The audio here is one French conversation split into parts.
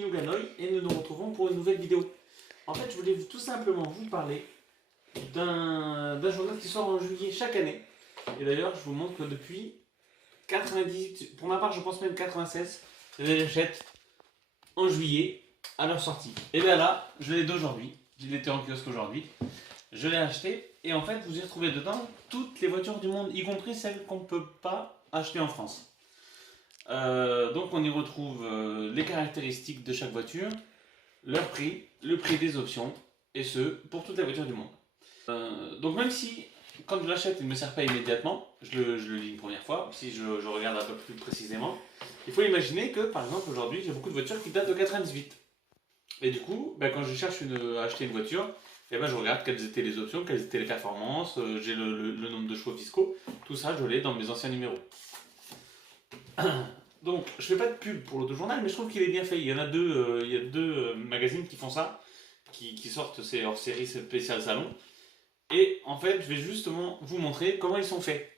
Nouganoï et nous nous retrouvons pour une nouvelle vidéo. En fait, je voulais tout simplement vous parler d'un journal qui sort en juillet chaque année. Et d'ailleurs, je vous montre que depuis 98, pour ma part, je pense même 96, je les achète en juillet à leur sortie. Et bien là, je l'ai d'aujourd'hui. Il était en kiosque aujourd'hui. Je l'ai acheté et en fait, vous y retrouvez dedans toutes les voitures du monde, y compris celles qu'on ne peut pas acheter en France. Donc on y retrouve les caractéristiques de chaque voiture, leur prix, le prix des options, et ce, pour toutes les voitures du monde. Donc même si, quand je l'achète, il ne me sert pas immédiatement, je le lis une première fois, si je regarde un peu plus précisément, il faut imaginer que, par exemple, aujourd'hui, j'ai beaucoup de voitures qui datent de 98. Et du coup, quand je cherche à acheter une voiture, je regarde quelles étaient les options, quelles étaient les performances, j'ai le nombre de chevaux fiscaux, tout ça, je l'ai dans mes anciens numéros. Donc, je fais pas de pub pour l'autojournal, mais je trouve qu'il est bien fait. Il y en a deux, il y a deux magazines qui font ça, qui sortent ces hors-série spécial salon. Et en fait, je vais justement vous montrer comment ils sont faits.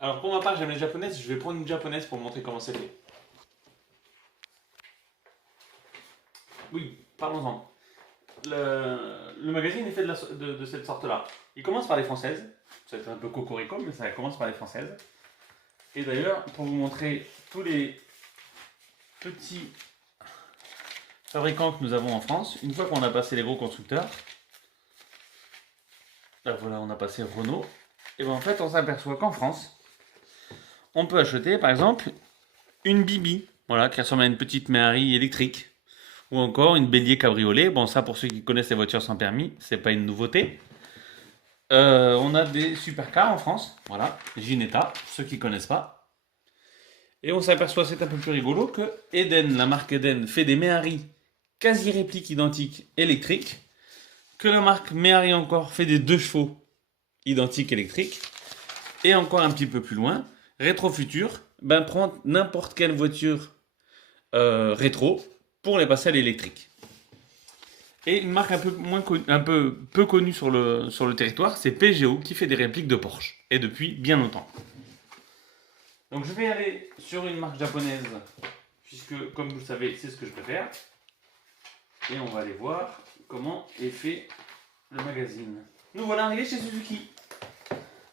Alors, pour ma part, j'aime les japonaises, je vais prendre une japonaise pour montrer comment c'est fait. Oui, parlons-en. Le magazine est fait de cette sorte-là. Il commence par les françaises. C'est un peu cocorico, mais ça commence par les françaises. Et d'ailleurs, pour vous montrer tous les petits fabricants que nous avons en France, une fois qu'on a passé les gros constructeurs, là voilà, on a passé Renault, et bien en fait, on s'aperçoit qu'en France, on peut acheter par exemple une Bibi, voilà, qui ressemble à une petite Méhari électrique, ou encore une Bélier cabriolet. Bon, ça pour ceux qui connaissent les voitures sans permis, c'est pas une nouveauté. On a des supercars en France, voilà, Ginetta, ceux qui connaissent pas. Et on s'aperçoit, c'est un peu plus rigolo, que Eden, la marque Eden, fait des Méhari quasi répliques identiques électriques, que la marque Méhari encore fait des 2 chevaux identiques électriques, et encore un petit peu plus loin, Rétro Futur prend n'importe quelle voiture rétro pour les passer à l'électrique. Et une marque un peu peu connue sur le territoire, c'est Peugeot qui fait des répliques de Porsche, et depuis bien longtemps. Donc je vais aller sur une marque japonaise, puisque comme vous le savez, c'est ce que je préfère. Et on va aller voir comment est fait le magazine. Nous voilà arrivés chez Suzuki.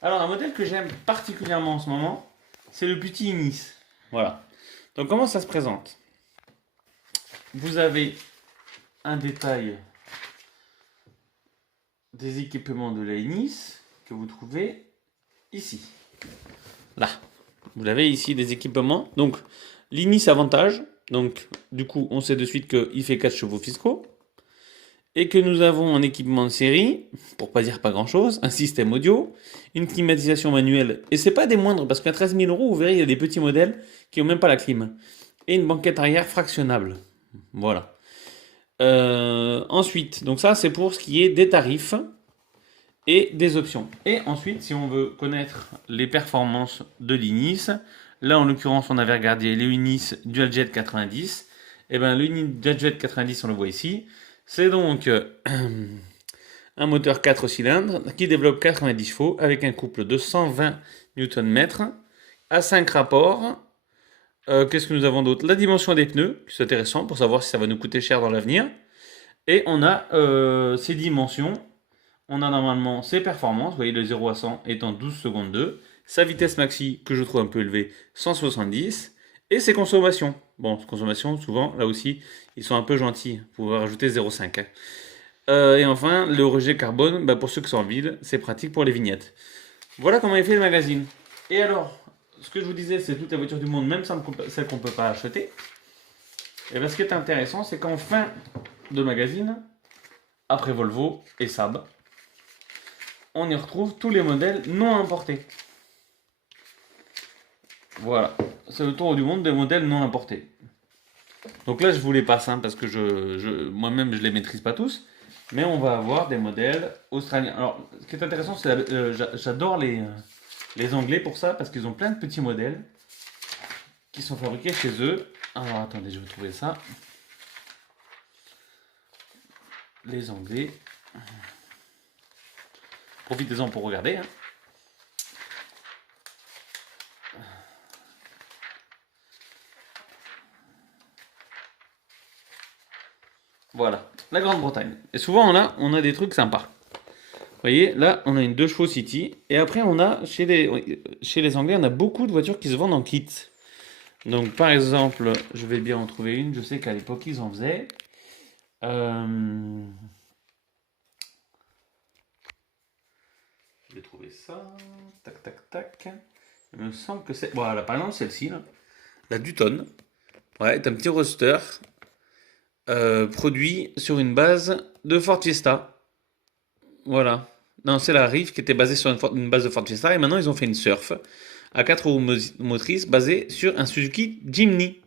Alors un modèle que j'aime particulièrement en ce moment, c'est le petit Inis. Voilà. Donc comment ça se présente? Vous avez un détail des équipements de la Inis que vous trouvez ici. Là. Vous avez ici des équipements. Donc l'Inis avantage. Donc du coup on sait de suite qu'il fait 4 chevaux fiscaux. Et que nous avons un équipement de série, pour pas dire pas grand chose, un système audio, une climatisation manuelle, et c'est pas des moindres, parce qu'à 13 000 euros, vous verrez, il y a des petits modèles qui ont même pas la clim, et une banquette arrière fractionnable. Voilà. Ensuite, donc ça c'est pour ce qui est des tarifs et des options. Et ensuite, si on veut connaître les performances de l'Inis, là en l'occurrence on avait regardé l'Inis DualJet 90, et bien l'Inis DualJet 90 on le voit ici. C'est donc un moteur 4 cylindres qui développe 90 chevaux avec un couple de 120 Nm à 5 rapports. Qu'est-ce que nous avons d'autre? La dimension des pneus, c'est intéressant pour savoir si ça va nous coûter cher dans l'avenir. Et on a ces dimensions. On a normalement ses performances, vous voyez le 0 à 100 étant 12 secondes 2. Sa vitesse maxi, que je trouve un peu élevée, 170. Et ses consommations. Bon, consommation, souvent, là aussi, ils sont un peu gentils. Vous pouvez rajouter 0,5. Et enfin, le rejet carbone, pour ceux qui sont en ville, c'est pratique pour les vignettes. Voilà comment est fait le magazine. Et alors, ce que je vous disais, c'est toutes les voitures du monde, même celles qu'on ne peut pas acheter. Et bien, ce qui est intéressant, c'est qu'en fin de magazine, après Volvo et Saab, on y retrouve tous les modèles non importés. Voilà, c'est le tour du monde des modèles non importés. Donc là, je vous les passe, parce que moi-même, je ne les maîtrise pas tous. Mais on va avoir des modèles australiens. Alors, ce qui est intéressant, c'est j'adore les Anglais pour ça, parce qu'ils ont plein de petits modèles qui sont fabriqués chez eux. Alors, attendez, je vais trouver ça. Les Anglais. Profitez-en pour regarder. Voilà, la Grande-Bretagne. Et souvent là, on a des trucs sympas. Vous voyez, là, on a une 2 chevaux City. Et après, on a, chez les Anglais, on a beaucoup de voitures qui se vendent en kit. Donc, par exemple, je vais bien en trouver une. Je sais qu'à l'époque, ils en faisaient. Euh, Je vais trouver ça. Tac, tac, tac. Il me semble que c'est. Voilà, par exemple, celle-ci, là. La Dutton. Ouais, c'est un petit roadster produit sur une base de Ford Fiesta. Voilà. Non, c'est la Riff qui était basée sur une base de Ford Fiesta. Et maintenant, ils ont fait une Surf à 4 roues motrices basée sur un Suzuki Jimny.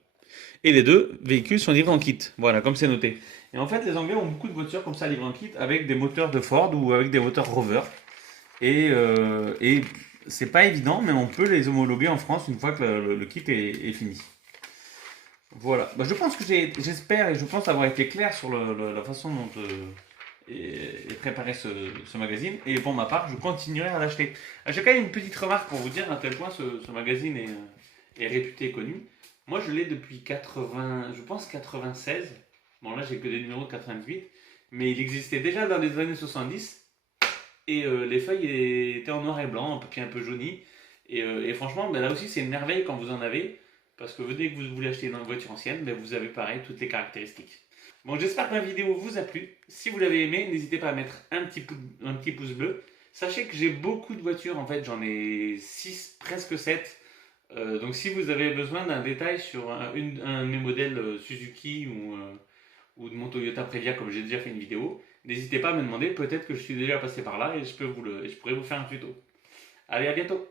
Et les deux véhicules sont livrés en kit. Voilà, comme c'est noté. Et en fait, les Anglais ont beaucoup de voitures comme ça livrées en kit avec des moteurs de Ford ou avec des moteurs Rover. Et c'est pas évident, mais on peut les homologuer en France une fois que le kit est fini. Voilà. Bah, je pense que j'espère et je pense avoir été clair sur la façon dont est préparé ce magazine. Et pour ma part, je continuerai à l'acheter. J'ai quand même une petite remarque pour vous dire à quel point ce magazine est réputé et connu. Moi, je l'ai depuis 80, je pense 96. Bon, là, j'ai que des numéros de 88. Mais il existait déjà dans les années 70. Et les feuilles étaient en noir et blanc, un papier un peu jauni. Et franchement, ben là aussi, c'est une merveille quand vous en avez. Parce que dès que vous voulez acheter une voiture ancienne, ben vous avez pareil toutes les caractéristiques. Bon, j'espère que ma vidéo vous a plu. Si vous l'avez aimé, n'hésitez pas à mettre un petit pouce bleu. Sachez que j'ai beaucoup de voitures, en fait, j'en ai 6, presque 7. Donc si vous avez besoin d'un détail sur un de mes modèles Suzuki ou de mon Toyota Previa, comme j'ai déjà fait une vidéo, n'hésitez pas à me demander, peut-être que je suis déjà passé par là et je pourrais vous faire un tuto. Allez, à bientôt!